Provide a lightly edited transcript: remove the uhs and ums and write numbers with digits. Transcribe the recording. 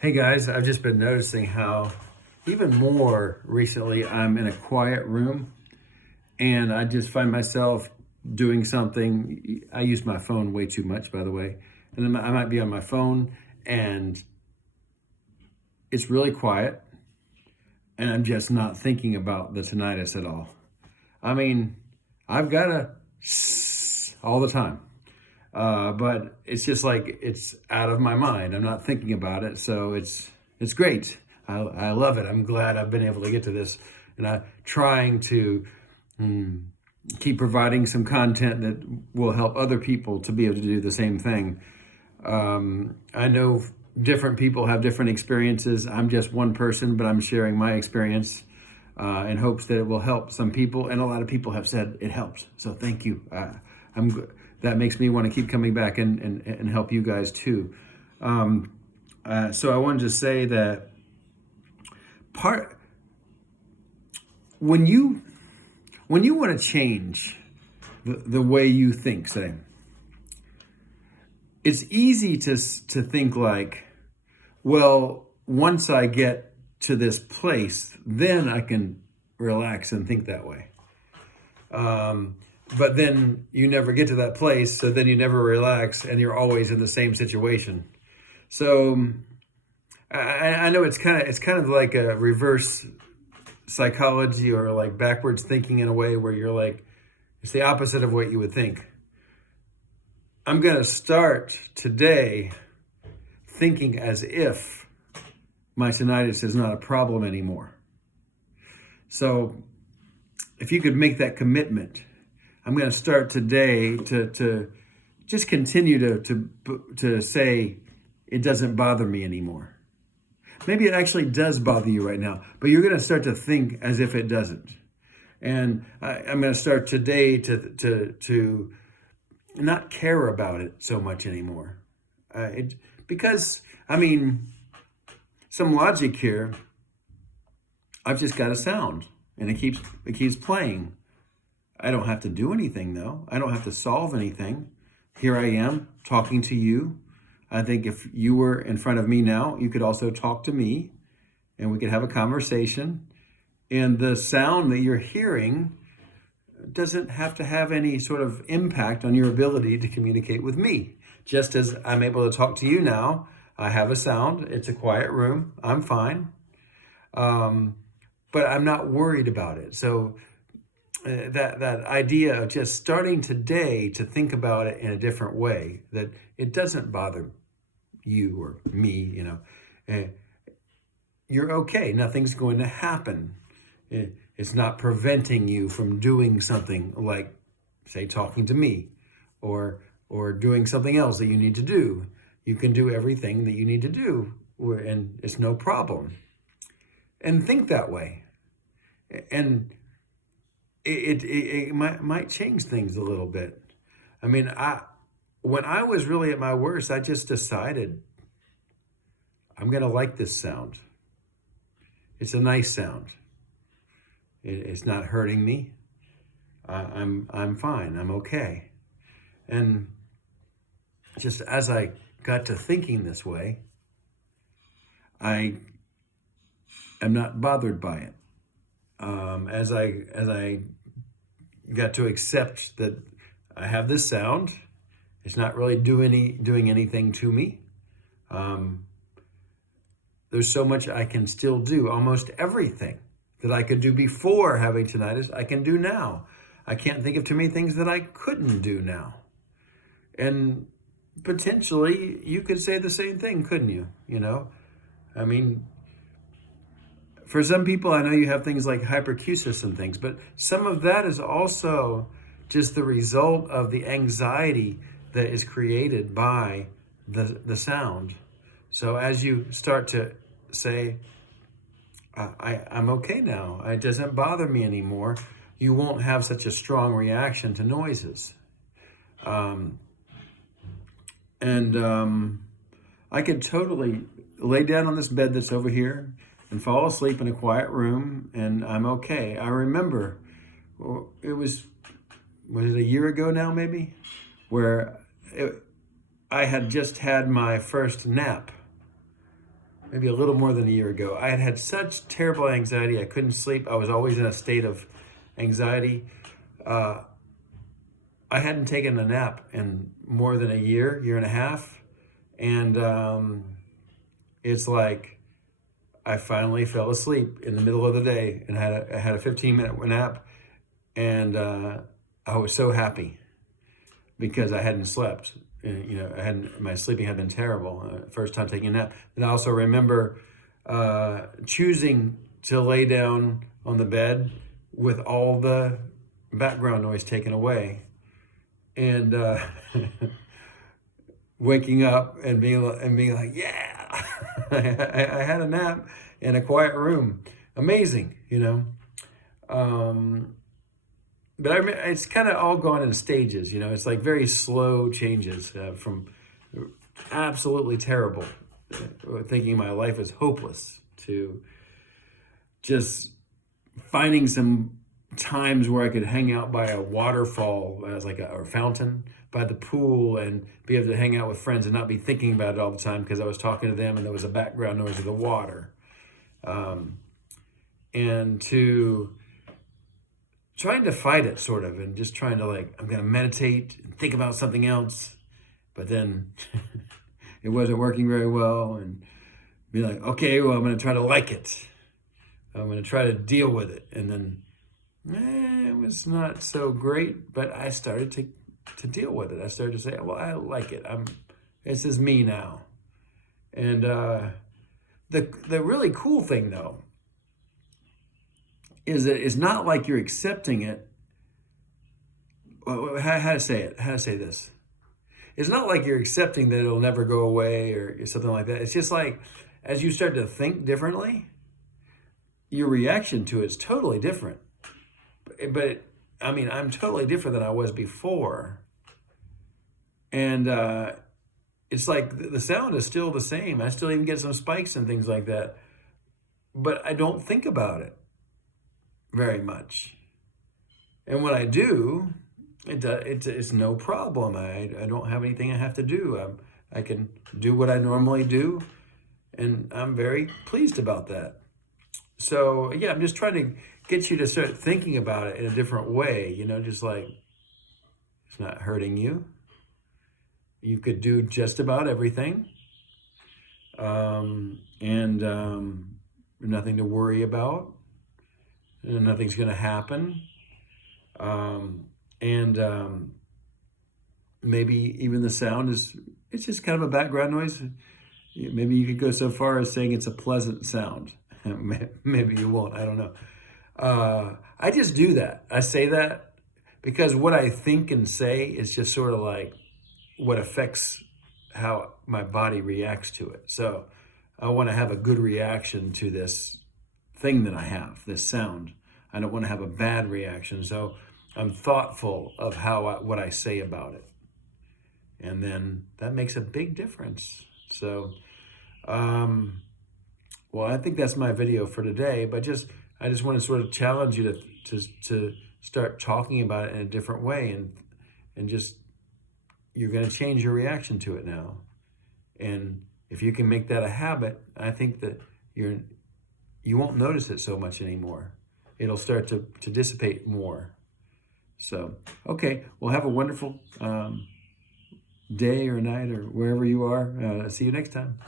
Hey guys, I've just been noticing how even more recently I'm in a quiet room and I just find myself doing something. I use my phone way too much, by the way. And then I might be on my phone and it's really quiet and I'm just not thinking about the tinnitus at all. I mean, I've got a all the time. But it's just like it's out of my mind. I'm not thinking about it, so it's great. I love it. I'm glad I've been able to get to this, and I'm trying to keep providing some content that will help other people to be able to do the same thing. I know different people have different experiences. I'm just one person, but I'm sharing my experience in hopes that it will help some people. And a lot of people have said it helps. So thank you. That makes me want to keep coming back and help you guys too. So I wanted to say that part when you want to change the way you think, say, it's easy to think like, well, once I get to this place, then I can relax and think that way. But then you never get to that place, so then you never relax, and you're always in the same situation. So I know it's kind of like a reverse psychology or like backwards thinking in a way where you're like, it's the opposite of what you would think. I'm going to start today thinking as if my tinnitus is not a problem anymore. So if you could make that commitment, I'm going to start today to just continue to say it doesn't bother me anymore. Maybe it actually does bother you right now, but you're going to start to think as if it doesn't. And I'm going to start today to not care about it so much anymore. Because, I mean, some logic here. I've just got a sound, and it keeps playing. I don't have to do anything though. I don't have to solve anything. Here I am talking to you. I think if you were in front of me now, you could also talk to me and we could have a conversation. And the sound that you're hearing doesn't have to have any sort of impact on your ability to communicate with me. Just as I'm able to talk to you now, I have a sound. It's a quiet room. I'm fine. But I'm not worried about it. So that idea of just starting today to think about it in a different way, that it doesn't bother you or me, you're okay. Nothing's going to happen. It's not preventing you from doing something like, say, talking to me or doing something else that you need to do. You can do everything that you need to do, and it's no problem. And think that way. And it might change things a little bit. I mean, when I was really at my worst, I just decided I'm going to like this sound. It's a nice sound. It's not hurting me. I'm fine. I'm okay. And just as I got to thinking this way, I am not bothered by it. As I got to accept that I have this sound, it's not really doing anything to me. There's so much I can still do. Almost everything that I could do before having tinnitus, I can do now. I can't think of too many things that I couldn't do now. And potentially, you could say the same thing, couldn't you? I mean, for some people, I know you have things like hyperacusis and things, but some of that is also just the result of the anxiety that is created by the sound. So as you start to say, I'm okay now, it doesn't bother me anymore, you won't have such a strong reaction to noises. I could totally lay down on this bed that's over here and fall asleep in a quiet room, and I'm okay. I remember, was it a year ago now, maybe, where I had just had my first nap, maybe a little more than a year ago. I had had such terrible anxiety. I couldn't sleep. I was always in a state of anxiety. Uh, I hadn't taken a nap in more than a year and a half. And it's like I finally fell asleep in the middle of the day and I had a 15-minute nap. And I was so happy because I hadn't slept. And, my sleeping had been terrible. First time taking a nap. And I also remember choosing to lay down on the bed with all the background noise taken away, and waking up and being like, yeah, I had a nap in a quiet room. Amazing, But it's kind of all gone in stages, It's like very slow changes from absolutely terrible, thinking my life is hopeless, to just finding some times where I could hang out by a waterfall as like or a fountain by the pool and be able to hang out with friends and not be thinking about it all the time because I was talking to them and there was a background noise of the water. And to trying to fight it sort of, and just trying to I'm going to meditate and think about something else, but then it wasn't working very well, and be like, okay, well, I'm going to try to like it. I'm going to try to deal with it. And then it was not so great, but I started to deal with it. I started to say, well, I like it. This is me now. And the really cool thing though, is that it's not like you're accepting it. Well, how to say it? How to say this? It's not like you're accepting that it'll never go away or something like that. It's just like, as you start to think differently, your reaction to it's totally different. But I'm totally different than I was before. And it's like the sound is still the same. I still even get some spikes and things like that. But I don't think about it very much. And when I do, it's no problem. I don't have anything I have to do. I can do what I normally do. And I'm very pleased about that. So yeah, I'm just trying to get you to start thinking about it in a different way, just like it's not hurting you. You could do just about everything. And nothing to worry about. And nothing's going to happen. Maybe even the sound it's just kind of a background noise. Maybe you could go so far as saying it's a pleasant sound. Maybe you won't, I don't know. I just do that. I say that because what I think and say is just sort of like what affects how my body reacts to it. So I want to have a good reaction to this thing that I have, this sound. I don't want to have a bad reaction. So I'm thoughtful of what I say about it. And then that makes a big difference. So, well, I think that's my video for today, but I just want to sort of challenge you to start talking about it in a different way, and just, you're going to change your reaction to it now. And if you can make that a habit, I think that you won't notice it so much anymore. It'll start to dissipate more. So, okay, well, have a wonderful day or night or wherever you are. See you next time.